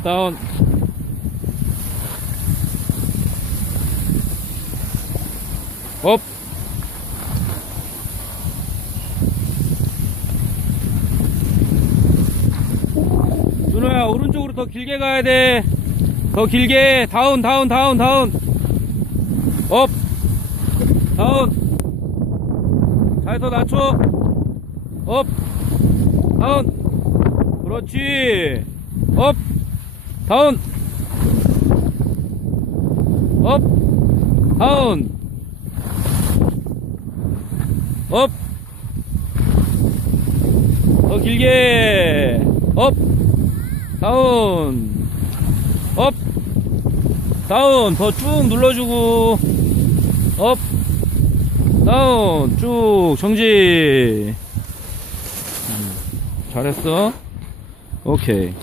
업 다운 업 준호야 오른쪽으로 더 길게 가야 돼더 길게. 다운 다운 다운 다운. 업 다운. 잘더 낮춰. 업 다운. 그렇지. 업 다운. 업. 다운. 업. 더 길게. 업. 다운. 업. 다운. 더 쭉 눌러주고. 업. 다운. 쭉 정지. 음, 잘했어. 오케이